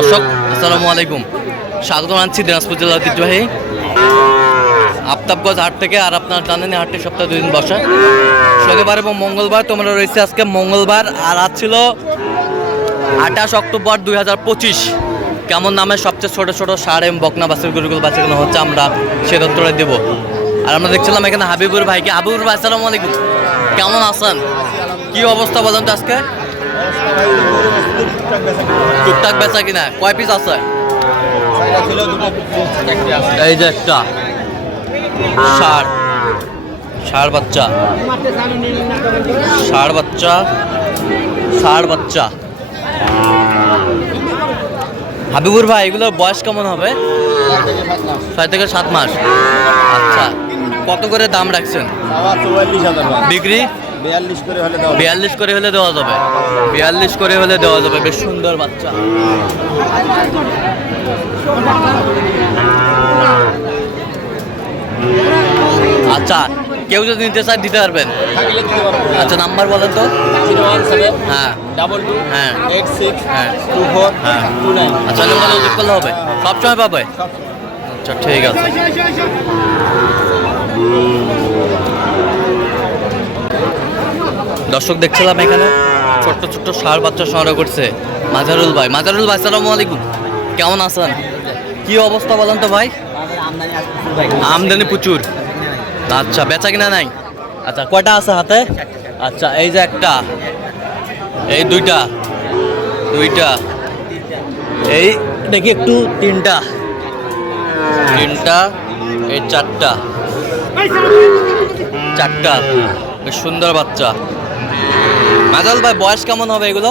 দর্শক, আসসালামু আলাইকুম। স্বাগত আনছি দিনাজপুর জেলার ঐতিহ্যবাহী আফতাবগঞ্জ হাট থেকে, আর আপনার জানেন হাটটি সপ্তাহে দুই দিন বসে। শনিবার এবং মঙ্গলবার তোমরা রয়েছে আজকে। মঙ্গলবার, আর আজ ছিল আঠাশ অক্টোবর দুই হাজার পঁচিশ। কেমন নামে সবচেয়ে ছোট ছোট সার এবং বকনা বাসের গরুগুলো বাচ্চাগুলো হচ্ছে, আমরা সে তথ্যটা দেবো। আর আমরা দেখছিলাম এখানে হাবিবুর ভাইকে। হাবিবুর ভাই, আসসালামু আলাইকুম। কেমন আছেন? কি অবস্থা বলেন তো আজকে? টুকটাক বেচা কিনা? কয় পিস আছে? এই যে একটা। ষাড় ষাড় বাচ্চা। ষাড় বাচ্চা। ষাড় বাচ্চা। হাবিবুর ভাই এগুলোর বয়স কেমন হবে? ছয় থেকে সাত মাস। আচ্ছা। কত করে দাম রাখছেন? বিক্রি? বিয়াল্লিশ করে হলে দাও বিয়াল্লিশ করে হলে দেওয়া যাবে। বিয়াল্লিশ করে হলে দেওয়া যাবে। বেশ সুন্দর বাচ্চা। আচ্ছা কেউ যদি নিতে চায় দিতে পারবেন। আচ্ছা নাম্বার বলেন তো। হ্যাঁ। ডাবল টু হ্যাঁ। এইট সিক্স হ্যাঁ। টু ফোর হ্যাঁ। Two nine. আচ্ছা যোগ করলে হবে। সবসময় পাবে? আচ্ছা ঠিক আছে। দর্শক দেখছিলাম এখানে। ছোট্ট ছোট্ট সার বাচ্চা সংগ্রহ করছে। মাজারুল ভাই। মাজারুল ভাই সালামু আলাইকুম। কেমন আছেন? কি অবস্থা বলেন তো ভাই? আমদানি প্রচুর। আচ্ছা বেচা কিনা নাই? আচ্ছা কয়টা আছে হাতে? আচ্ছা এই যে একটা। এই দুইটা। দুইটা। এই দেখি একটু তিনটা। তিনটা, এই চারটা। চারটা। সুন্দর বাচ্চা। মাজাল ভাই, বয়স কেমন হবে এগুলো?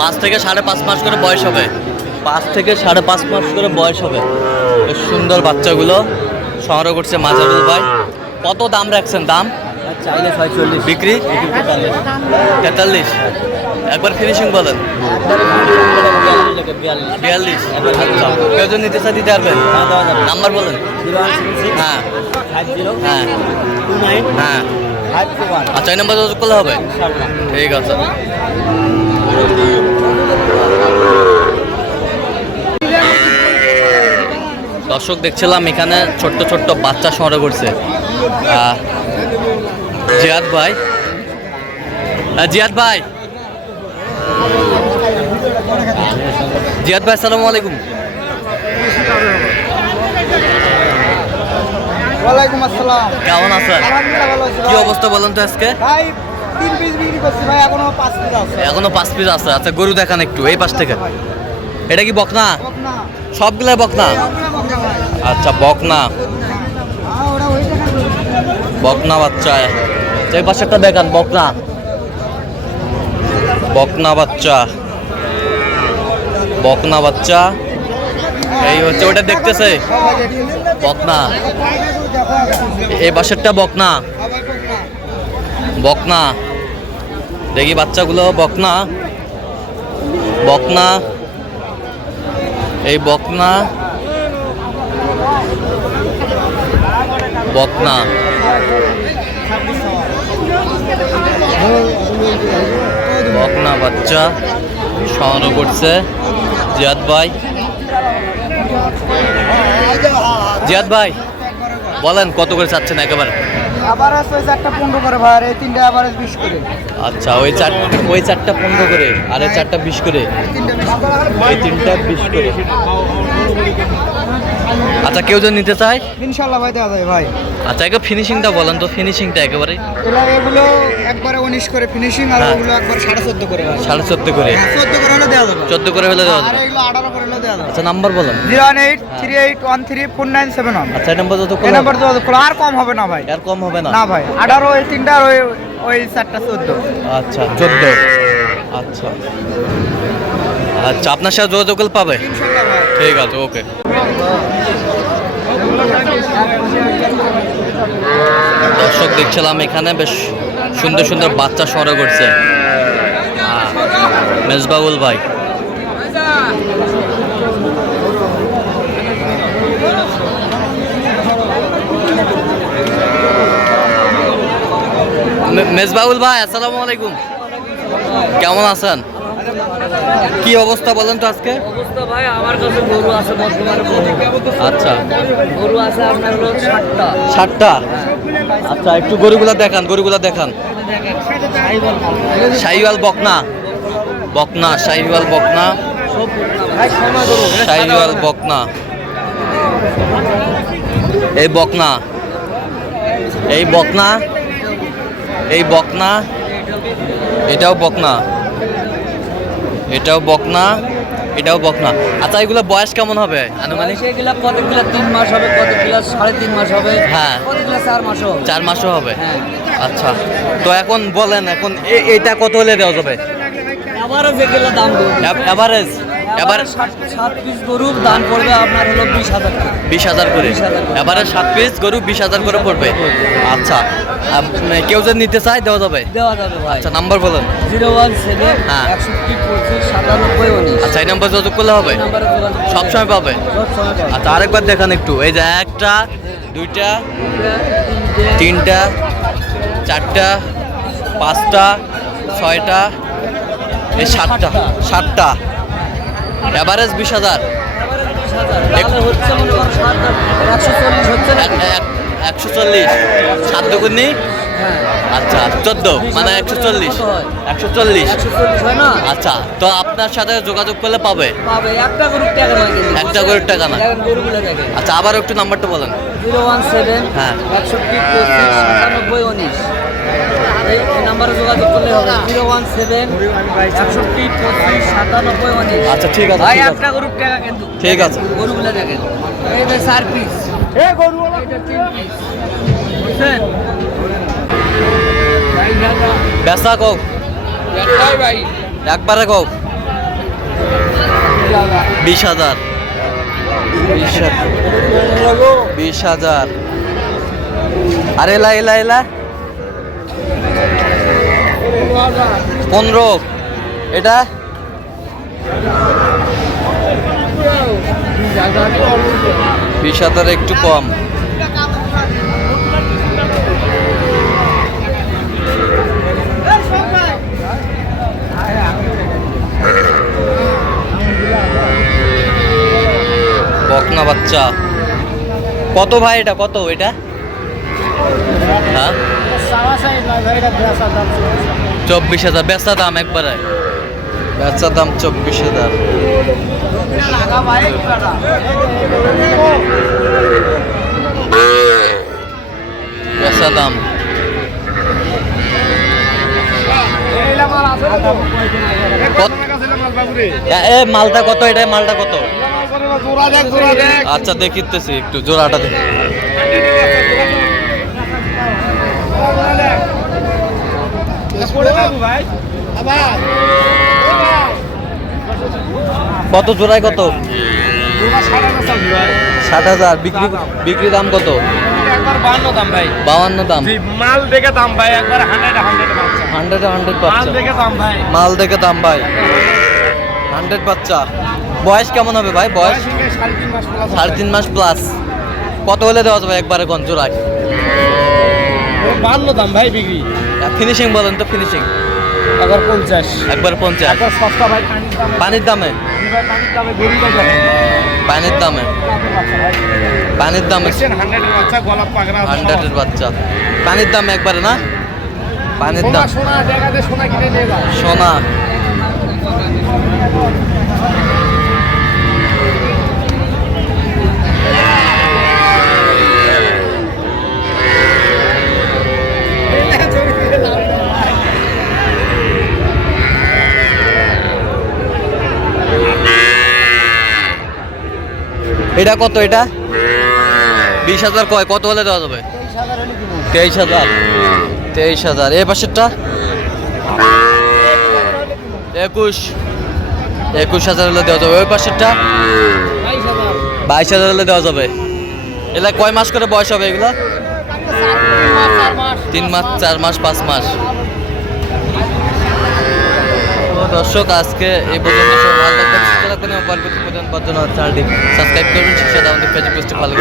পাঁচ থেকে সাড়ে পাঁচ মাস করে বয়স হবে। পাঁচ থেকে সাড়ে পাঁচ মাস করে বয়স হবে। সুন্দর বাচ্চাগুলো। সংগ্রহ করছে মাজারুল ভাই। কত দাম রাখছেন দাম? বিক্রি? তেতাল্লিশ। একবার ফিনিশিং বলেন। বিয়াল্লিশ। নিতে চাই দিতে পারবেন। নাম্বার বলেন। হ্যাঁ। হ্যাঁ। হ্যাঁ আচ্ছা এই যোগাযোগ করলে হবে? ঠিক আছে। দর্শক, দেখছিলাম এখানে ছোট্ট ছোট্ট বাচ্চা সংগ্রহ করছে। জিয়াদ ভাই। জিয়াদ ভাই। জিয়াদ ভাই আসসালামু আলাইকুম। ওয়ালাইকুম আসসালাম। কেমন আছেন? কি অবস্থা বলেন তো আজকে? ভাই তিন পিস বিক্রি করছি ভাই এখনও পাঁচ পিস আছে। এখনও পাঁচ পিস আছে। আচ্ছা গরু দেখান একটু এই পাশ থেকে। এটা কি বকনা? সবগুলা বকনা? আচ্ছা বকনা। হ্যাঁ বকনা বাচ্চা। এই পাশে একটা দেখান বকনা। বকনা বাচ্চা। বকনা বাচ্চা। এই হচ্ছে, ওটা দেখতেছে? বকনা। এই পাশেরটা বকনা। বকনা। দেখি বাচ্চাগুলো, বকনা। বকনা। এই বকনা। বকনা বকনা বাচ্চা সংগ্রহ করছে। জিয়াদ ভাই। জিয়াদ ভাই বলেন কত করে চাচ্ছেন একেবারে? আবার চারটা পনেরো করে ভাই আর এই তিনটা আবার বিশ করে। আচ্ছা ওই চার ওই চারটা পনেরো করে আর এই চারটা বিশ করে। তিনটা বিশ করে। এই তিনটা বিশ করে। আচ্ছা কেউ যদি নিতে চায়? ইনশাল্লাহ ভাই দেওয়া যাবে ভাই। আচ্ছা একে ফিনিশিংটা বলেন তো ফিনিশিংটা একেবারে। এগুলো একবারে উনিশ করে ফিনিশিং আর হ্যাঁ। ওগুলো একবার সাড়ে চোদ্দ করে সাড়ে চোদ্দ করে? চোদ্দ করে হলে দেওয়া যাবে। চোদ্দ করে হলে দেওয়া আর যাবে। এগুলো আঠারো করে হলে দেওয়া যাবে। আচ্ছা নাম্বার বলেন। Zero one eight three eight one three four nine seven one. আচ্ছা নাম্বার যত এই নাম্বার করো আর কম হবে না ভাই। আর কম হবে না? না ভাই আঠারো ওই তিনটা আর ওই ওই চারটা চোদ্দ। আচ্ছা চোদ্দ। আচ্ছা। আচ্ছা আপনার সাথে যোগাযোগ পাবে? ঠিক আছে ওকে। দর্শক দেখছিলাম এখানে বেশ সুন্দর সুন্দর বাচ্চা সংগ্রহ করছে। মেজবাউল ভাই। মেজবাউল ভাই, আসসালামু আলাইকুম। কেমন আছেন? কি অবস্থা বলেন তো আজকে? অবস্থা ভাই আমার কাছে গরু আছে বর্তমানে আচ্ছা। গরু আছে আপনার হলো ষাটটা। ষাটটা? আচ্ছা একটু গরুগুলা দেখান গরুগুলা দেখান। শাহিওয়াল বকনা। বকনা শাহিওয়াল বকনা। শাহিওয়াল বকনা। এই বকনা। এই বকনা। এই বকনা। এটাও বকনা। এটাও বকনা এটাও বকনা। আচ্ছা এগুলো বয়স কেমন হবে? আনুমানিক এগুলো কতগুলো তিন মাস হবে কতগুলো সাড়ে তিন মাস হবে। হ্যাঁ। কতগুলো চার মাস হবে। চার মাসও হবে? হ্যাঁ। আচ্ছা। তো এখন বলেন এখন এটা কত হলে দেওয়া যাবে? অ্যাভারেজ যেগুলো দাম দেবো এভারেজ এবার সাত পিস গরুর দাম পড়বে আপনার হলো বিশ হাজার বিশ হাজার করে। এবারে সাত পিস গরু বিশ হাজার করে পড়বে। আচ্ছা। আপ- কেউ যদি নিতে চায় দেওয়া যাবে? দেওয়া যাবে আচ্ছা নাম্বার বলুন। জিরো ওয়ান সেভেন হ্যাঁ। সাতানব্বই আচ্ছা এই নাম্বার যোগাযোগ করলে হবে। সবসময় পাবে। আচ্ছা আরেকবার দেখান একটু। এই যে একটা দুইটা তিনটা চারটা পাঁচটা ছয়টা এই সাতটা সাতটা। এভারেজ বিশ হাজার। একশো চল্লিশ একশো সাত হ্যাঁ আচ্ছা চোদ্দ মানে একশো চল্লিশ। একশো চল্লিশ। একশো আচ্ছা তো আপনার সাথে যোগাযোগ করলে পাবে? একটা গরুর টাকা না। আচ্ছা আবার একটু নাম্বারটা বলেন। জিরো ওয়ান সেভেন হ্যাঁ। উনিশ। এই এই নাম্বারে যোগাযোগ করলে হবে। জিরো ওয়ান সেভেন একষট্টি পঁচিশ সাতানব্বই উনিশ। আচ্ছা ঠিক আছে ভাই ঠিক একটা গরুর টাকা কিন্তু। ঠিক আছে। গরুগুলো দেখেন। এই যে চার পিস এ গরু এটা তিন পিস বুঝছেন? বেসা কও ভাই। একবারে কও। বিশ হাজার। বিশ হাজার। বিশ হাজার। আরে এলা এলা এলা। পনেরো। এটা? বিশ হাজার একটু কম। বকনা বাচ্চা। কত ভাই এটা? কত? এটা? হ্যাঁ? চব্বিশ হাজার বেচা দাম একবারে। বেচা দাম চব্বিশ হাজার। বেচা দাম। এ- এ মালটা কত এটা? মালটা কত? আচ্ছা দেখিতেছি একটু জোড়াটা দেখি। কত জোড়ায় কত? ষাট হাজার বিক্রি বিক্রি দাম কত? দাম বাউান্ন দাম। মাল দেখে দাম ভাই একবার হান্ড্রেড হান্ড্রেড বাচ্চা হান্ড্রেড হান্ড্রেড মাল দেখে দাম ভাই। মাল দেখে দাম ভাই। হান্ড্রেড বাচ্চা। বয়স কেমন হবে ভাই? বয়স? সাড়ে তিন মাস প্লাস কত হলে দেওয়া যাবে একবারে কোন জোড়ায়? বান্ন দাম ভাই বিক্রি। ফিনিশিং বলেন তো ফিনিশিং একবার পঞ্চাশ। একবার পঞ্চাশ। একবার সস্তা ভাই পানির দামে। পানির দামে? পানির দামে হান্ড্রেডের বাচ্চা পানির দাম একবারে না? পানির দাম। সোনা সোনা। এটা কত এটা? বিশ হাজার কয়? কত হলে দেওয়া যাবে? তেইশ হাজার। তেইশ হাজার। এ পাশেরটা? একুশ। একুশ হাজার হলে দেওয়া যাবে। ওই পাশেরটা? বাইশ হাজার হলে দেওয়া যাবে। এগুলা কয় মাস করে বয়স হবে এগুলা? তিন মাস, চার মাস, পাঁচ মাস। দর্শক আজকে এই পর্যন্ত সবাই ভালো থাকবেন সুস্থ থাকবেন এবং পরবর্তী পর্যন্ত পর্যন্ত চ্যানেলটি সাবস্ক্রাইব করবেন শিক্ষা আমাদের ফেসবুক পেজটি ভালো